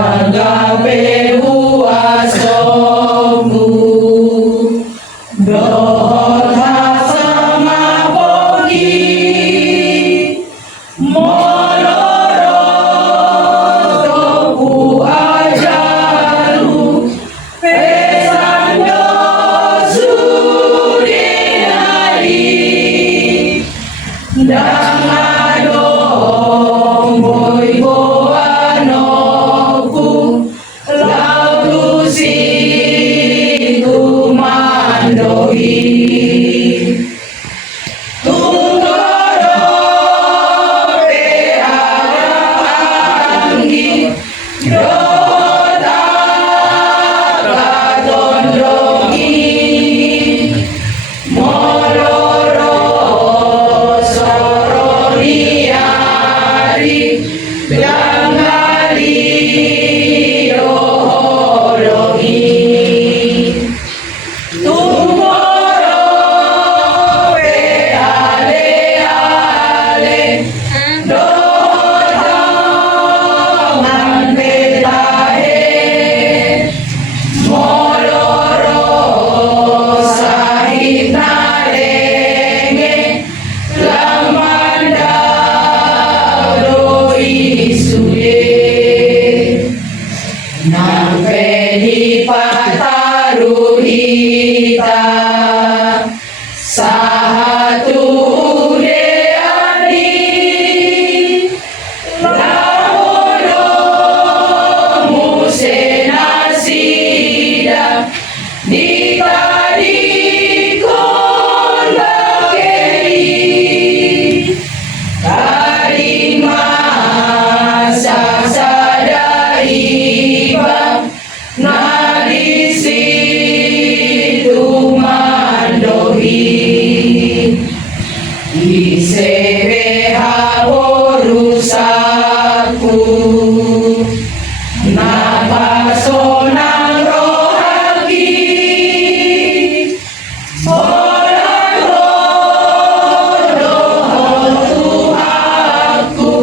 Sumagape huasomu dohot hasama pogi moloro toku ajalu pesando sudinari dangadong boy boanoku lautusi tumandoi tunggoro peanggi dota katondongi moloro soroniari dangali rohologi tunggoro peale-ale dodangan petahe moloro sahit narenge lamandang doi suye nang pedi pataruhita sahatu udeani lamono musenasida ditadikon bageri karimasa sadaiba nadisi tumandohi isebeha borusaku napasonang rohaki orang roh Tuhanku